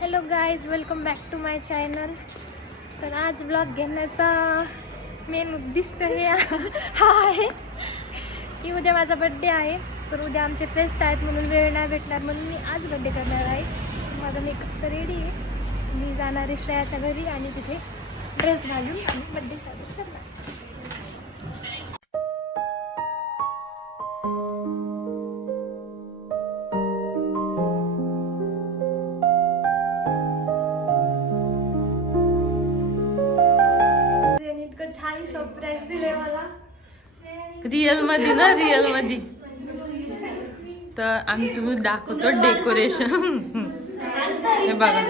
Hello guys, welcome back to my channel. तर आज blog घेण्याचा मेन उद्दिष्ट हे हा आहे की उद्या माझा बड्डे आहे. तर उद्या आमचे फेस्ट आहेत म्हणून वेळ नाही भेटणार, म्हणून मी आज बड्डे करणार आहे. माझा मेकअप तर रेडी आहे. मी जाणार आहे श्रेयाच्या घरी आणि तिथे ड्रेस घालून आम्ही बड्डे साजरा करणार. छान सरप्राईज दिले मला रिअल मध्ये तर आम्ही तुम्ही दाखवतो डेकोरेशन. हे बघा,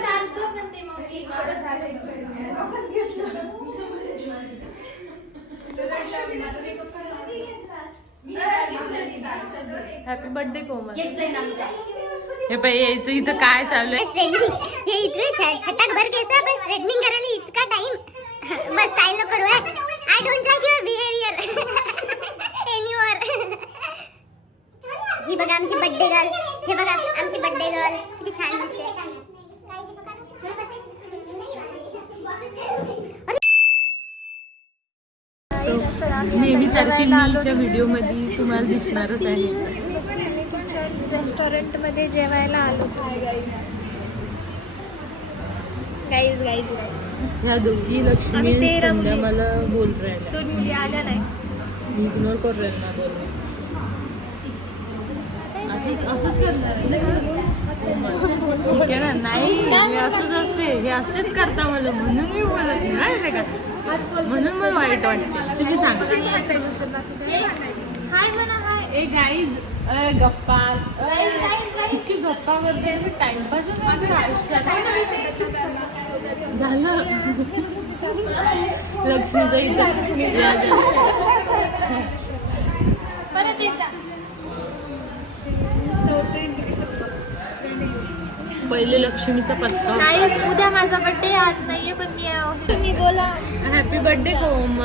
हॅपी बर्थडे कोमल. हे पाय यायचं इथं काय चालू आहे. हे इतके छटाक भर केस बस स्ट्रेटनिंग करायला इतका टाइम. बस स्टाईल नको करू. I don't like your behaviour anywhere. ही बघा आमची बर्थडे गर्ल. हे बघा आमची बर्थडे गर्ल किती छान दिसते. नेहमीसारखी मीच्या व्हिडिओ मध्ये तुम्हाला दिसणारच आहे. रेस्टॉरंटमध्ये जेवायला आलो. गाईज ह्या दोघी लक्ष्मी आम्ही 13 संध्या मुली. मला बोल राहिल्या. 2 मुली आल्या नाही. इग्नोर करू राहिल्या बोलणे. असंच करणार ठीक आहे ना. नाही मी असंच असते, हे असेच करता मला, म्हणून मी बोलत नाही माहिती का. म्हणून मला वाईट वाटते. तुम्ही सांगा. हाय म्हणा. हाय ए गाईज, गप्पा इतकी गप्पा करते. टाइमपास झालं. लक्ष्मीचं इथं परत एकदा. पहिले लक्ष्मीचा पचका. नाही, उद्या माझा बर्थडे, आज नाहीये. पण मी तुम्ही बोला. हॅपी बर्थडे कोमल.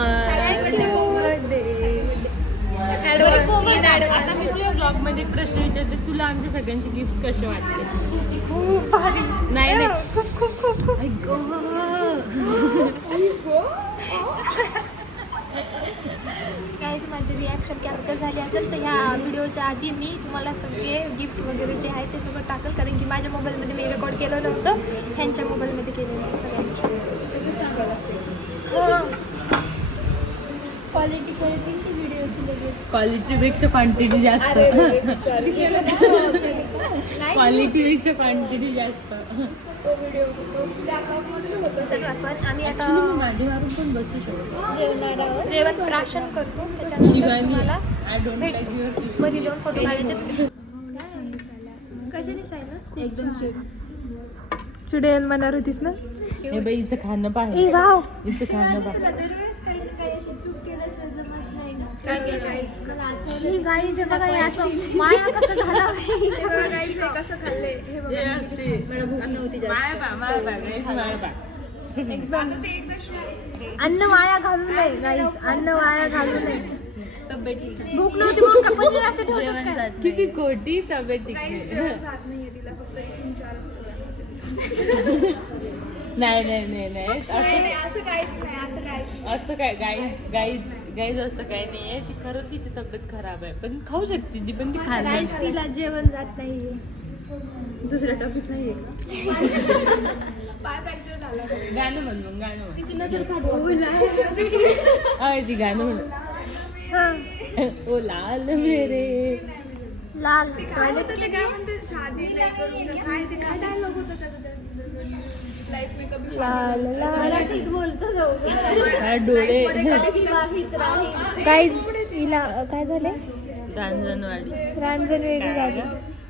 आता मी तुझ्या ब्लॉग मध्ये प्रश्न विचारते, तुला आमच्या सगळ्यांचे गिफ्ट कसे वाटते. खूप भारी. नाही खूप काही माझे रिॲक्शन कॅप्चर झाले असेल तर ह्या व्हिडिओच्या आधी मी तुम्हाला सगळे गिफ्ट वगैरे जे आहे ते सगळं टाकल. कारण की माझ्या मोबाईलमध्ये मी रेकॉर्ड केलं नव्हतं, ह्यांच्या मोबाईलमध्ये केलेलं आहे सगळ्यांच्या. क्वालिटी कळतील ती व्हिडिओची लगेच. क्वालिटीपेक्षा क्वांटिटी जास्त. क्वालिटीपेक्षा क्वांटिटी जास्त. तो व्हिडिओ आम्ही आता माझी मारून पण बसू शकतो. जेवण प्राशन करतो. त्याच्यानंतर तुम्हाला आय डोंट लाईक युअर मध्ये जाऊन फोटो काढायचे. कसे दिसायला एकदम चुडेल म्हणणार होतीस ना. हे बाई हिचं खाणं पाहिजे. ए वाव. हिचं खाणं पाहिजे. ही गाई जे बघा हे असं माया कसं घाला. कसं खाल्ले हे मला भूक नव्हती अन्न वाया घालू नये गाईज. अन्न वाया घालू नये. भूक नव्हती म्हणून का पनीर असं ठेवतात काय? किती खोटी तब्येत. नाही असं काय गाईज असं काय नाहीये. ती खरं तिची तब्येत खराब आहे पण खाऊ शकते ती, पण ती खायला गाईज तिला जेवण जात नाहीये. दुसऱ्या टॉपिक नाहीये. गाणं म्हण मग. गाणं म्हण. ती गाणं म्हण. ओ लाल मेरे लाल. काय म्हणते शादी नाही करून काय डायलॉग होता लाईफ में कभी लाल मराठीत बोलतो डोळे. गाईज हिला काय झाले. रांजणवाडी वेगळी झाली.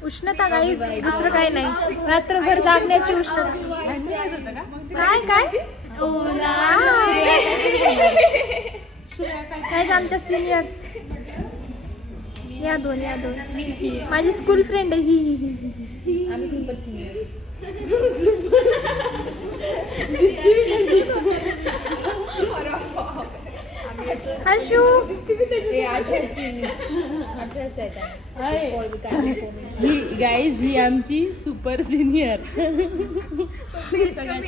उष्णता गाईज, दुसरं काय नाही. रात्रभर जागण्याची उष्णता. काय काय आमच्या सिनियर्स या दोन माझी स्कूल फ्रेंड आहे. ही आम्ही सुपर सिनियर. हर्षू ही गाईज ही आमची सुपर सिनियर. सगळ्यात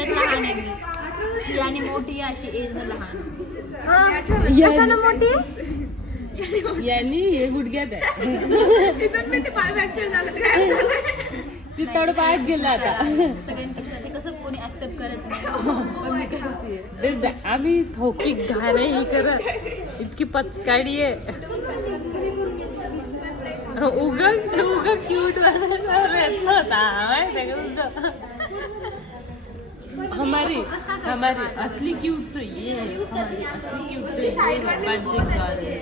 लहान आहे मी आणि मोठी अशी एज लहान. कशानं मोठी आहे? यांनी हे गुडघ्यात आहे. ती तडपायात गेला आता. सगळ्यांपेक्षा ते कसं कोणी ऍक्सेप्ट करत नाही पण मी करते. आम्ही थोकी घाणे ही करत इतकी पचकाडी आहे. उगा क्यूट होता. हमारी असली क्यूट तो ये है. हमारी असली क्यूट तो ये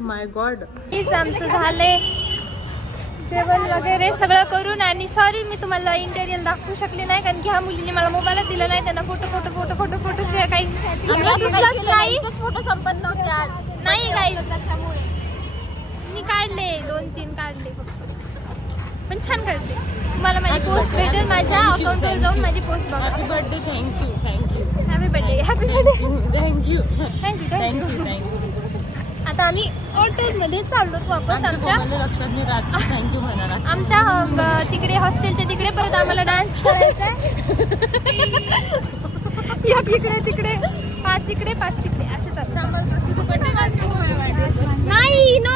माय गॉड. हेच आमचं झालंय जेवण वगैरे सगळं करून. आणि सॉरी मी तुम्हाला इंटेरियर दाखवू शकले नाही कारण की ह्या मुलीने मला मोबाईलच दिला नाही. त्यांना फोटो शिवाय काही नाही. फोटो संपत नव्हते आज. नाही गाईज मी काढले 2-3 काढले फक्त पण छान काढले. तुम्हाला माझी पोस्ट भेटेल माझ्या अकाउंटवर जाऊन माझी पोस्ट बघा. Happy birthday. Thank you happy birthday. Thank you. आता आम्ही ऑटोमध्ये चाललो वापस आमच्या लक्षात नाही राहत. थँक्यू म्हणा. आमच्या तिकडे हॉस्टेलच्या तिकडे. परत आम्हाला डान्स करायचा आहे. एक तिकडे 5 इकडे 5 तिकडे असे चालतात. नाही नो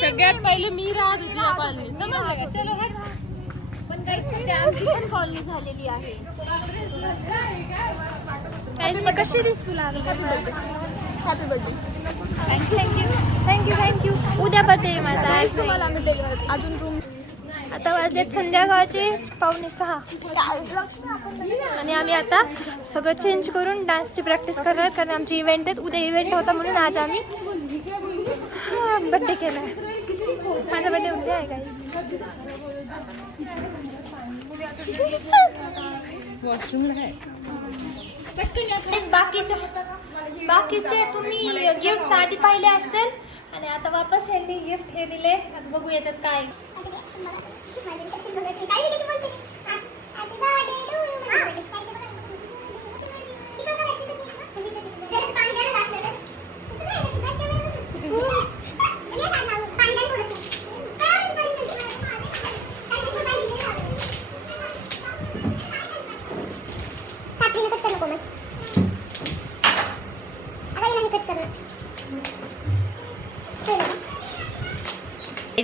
सगळ्यात पहिले मी राहत होती या कॉलनीत. समजलं का? चलो पण आमची पण कॉलनी झालेली आहे. कशी दिसू लागली. Happy birthday. थँक्यू. उद्या बर्थडे माझा. आज तुम्हाला आम्ही अजून रूम. आता वाजलेत संध्याकाळचे 5:45 आणि आम्ही आता सगळं चेंज करून डान्सची प्रॅक्टिस करणार कारण आमची इव्हेंट आहेत. उद्या इव्हेंट होता म्हणून आज आम्ही बड्डे केला आहे. माझा बड्डे उद्या आहे काय. वॉशरूमला आहे. बाकीचे तुम्ही गिफ्ट आधी पाहिले असतील आणि आता वापस यांनी गिफ्ट हे दिले. आता बघू याच्यात काय.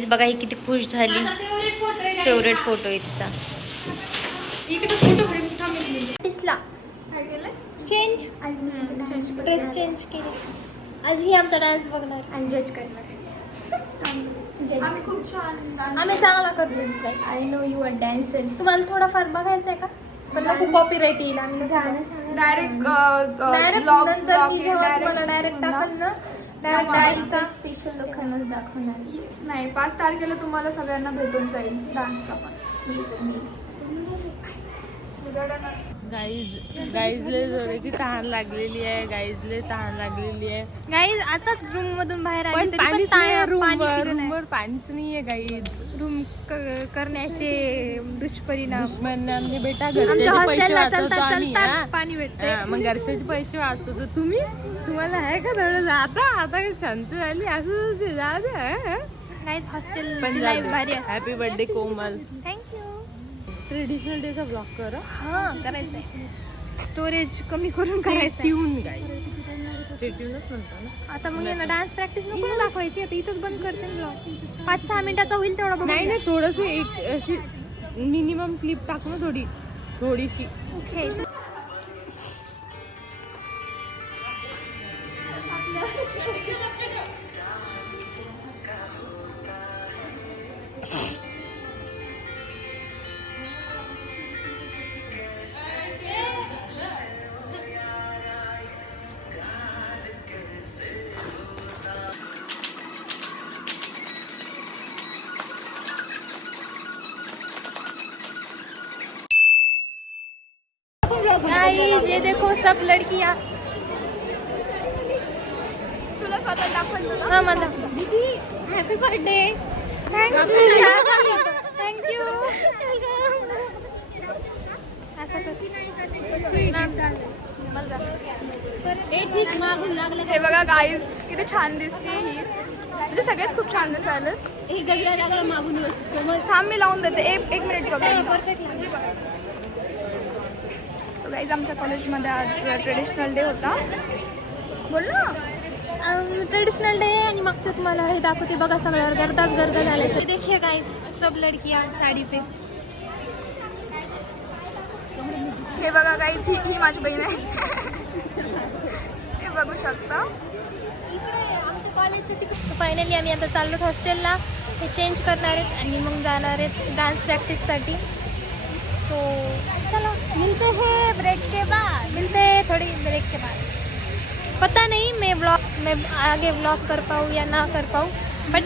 बघा ही किती खुश झाली. फेवरेट फोटो आहे तिचा. दिसला चेंज ड्रेस चेंज केली. आज ही आमचा डान्स बघणार आणि जज करणार. खूप छान. आम्ही चांगला करतो. I know you are dancers. तुम्हाला थोडाफार बघायचं आहे का? पण नको कॉपीराईट येईल. आम्ही डायरेक्ट नंतर मी जेव्हा तुम्हाला डायरेक्ट टाकल ना डायरेक्ट स्पेशल लोकांनाच दाखवणार. नाही 5 तारखेला तुम्हाला सगळ्यांना भेटून जाईल डान्सचा पण. गाईजले जोराची तहान लागलेली आहे. गाईज आताच रूम मधून बाहेर आले पण तरी पाणीच पण नाही. पाणी रूमवर पाणीच नाहीये गाईज. रूम करण्याचे दुष्परिणाम. दुश्मनांनी बेटा आमच्या घरचे पैसे हॉस्टेलला वाचवतो चलता आम्ही. चलता पाणी भेटते. मग घरच्याचे पैसे वाचवतो तुम्ही. तुम्हाला आहे का थोडं आता शांत झाली असं जा दे. गाईज हॉस्टेल पण लाईफ भारी असते. हॅपी बर्थडे कोमल. थँक्यू. ट्रेडिशनल डेचा ब्लॉग कर. हा करायचंय. स्टोरेज कमी करून करायचं. Tune guys. ट्यूनच म्हणतो ना. आता मग यांना डान्स प्रॅक्टिस नको ना दाखवायची. आता इथंच बंद करते ब्लॉग. 5-6 मिनिटाचा होईल तेवढा बघू. नाही थोडस एक अशी मिनिमम क्लिप टाक ना थोडीशी. ओके. गाइस ये देखो सब लड़कियां. तुला स्वतः दाखवायचं का? हाँ मला हॅपी बर्थडे. थँक्यू. असं हे बघा गाईज किती छान दिसते ही. म्हणजे सगळेच खूप छान दिसायला. थांब मी लावून देते. एक मिनिट बघा. सो गाईज आमच्या कॉलेजमध्ये आज ट्रेडिशनल डे होता. बोल ना. ट्रेडिशनल डे आणि मागचं तुम्हाला हे दाखवते बघा. सगळ्यावर गर्दा झाले. देखिए गाइस सब लड़कियां साड़ी पे. हे बघा गाईज ही माझी बहीण आहे. हे बघू शकता. इकडे आमच्या कॉलेजच्या तिकडे. फायनली आम्ही आता चाललो हॉस्टेलला. ते चेंज करणार आहेत आणि मग जाणार आहेत डान्स प्रॅक्टिससाठी. तो चलो मिलते हैं ब्रेक के बाद. मिलते हैं थोड़ी ब्रेक के बाद. पता नहीं मैं आगे व्लॉग कर पाऊँ या ना कर पाऊँ, बट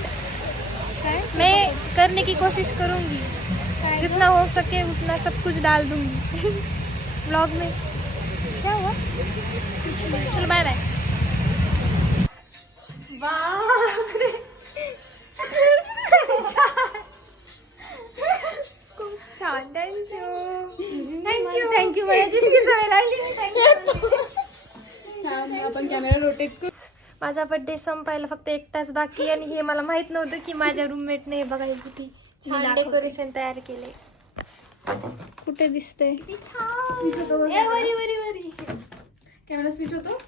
मैं करने की कोशिश करूँगी. जितना हो सके उतना सब कुछ डाल दूँगी व्लॉग में. क्या हुआ? चलो बाय बाय. खूप छान. थँक्यू मला जितकी सवय लागली. थँक्यू. आपण कॅमेरा रोटेट करू. माझा बर्थडे संपायला फक्त 1 तास बाकी आणि हे मला माहित नव्हतं की माझ्या रूममेटने बघा किती छान डेकोरेशन तयार केले. कुठे दिसतंय? वरी कॅमेरा स्विच होतो.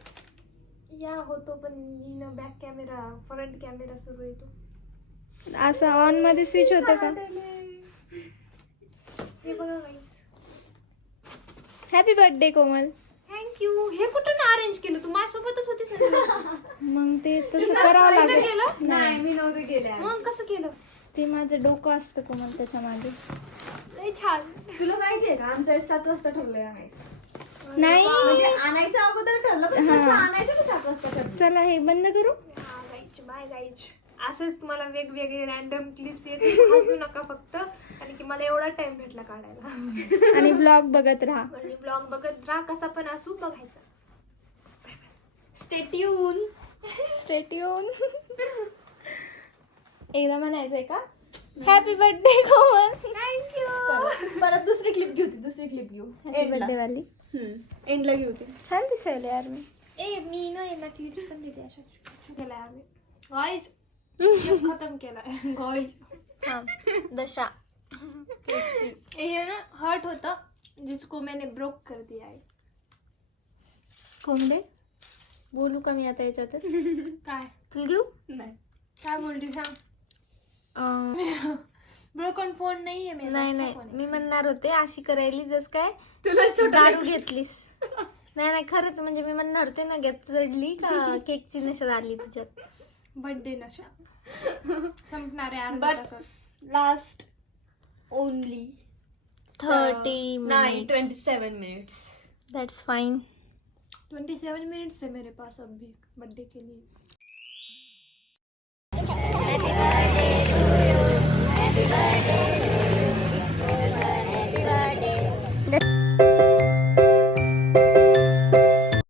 या होतो पण हिनं बॅक कॅमेरा फ्रंट कॅमेरा सुरू येतो. असं ऑन मध्ये स्विच होतं का? हे बघा गाईस. हॅपी बर्थडे कोमल. थँक्यू. हे कुठून अरेंज केलं? तू माझ्यासोबतच होतीस ना. मग ते तसं करावं लागेल. केलं? नाही मी नव्हते केले. मग कसं केलं? ते माझं डोकं असतं कोमल त्याच्या मागे. लय छान. तुला माहितीये का आमच्या 7 वाजता ठरलंय आणायचं. नाही म्हणजे आणायचं अगोदर ठरलं पण कसं आणायचं ते 7 वाजता ठरलं. चला हे बंद करू. Bye guys. असंच तुम्हाला वेगवेगळे रॅन्डम क्लिप्स येत. हसू नका फक्त. आणि की मला एवढा टाइम भेटला काढायला. आणि ब्लॉग बघत राहा. आणि ब्लॉग बघत राहा. कसा पण असू बघायचा. Stay tune. एकदा म्हणायचंय का? हॅपी बर्थडे कोमल. थँक्यू. परत दुसरी क्लिप घेऊ. बर्थडे वाली एंडला घेऊ ती. छान दिसायला यार मी. मी ना यांना क्लिप्स पण दिले अशा. केलाय आम्ही गाईज. खतम केलाय गाईज. दशा ये ना हर्ट होता जिसको मैंने ब्रोक कर दिया है. कोंबडे बोलू का मी आता याच्यातच? काय? तुला घेऊ? नाही. काय बोलते सांग. ब्रोकन फोन नाहीये मेरा. नाही मी म्हणणार होते अशी करायली जस काय तुला दारू घेतलीस. नाही खरंच म्हणजे मी म्हणणार होते ना घेत चढली का केकची नशा झाली तुझ्यात. बर्थडे नशा संपणार आहे But- अर्धा तासात. Last only 30 minutes. 27 minutes. That's fine. 27 minutes है मेरे पास अब भी बर्थडे के लिए.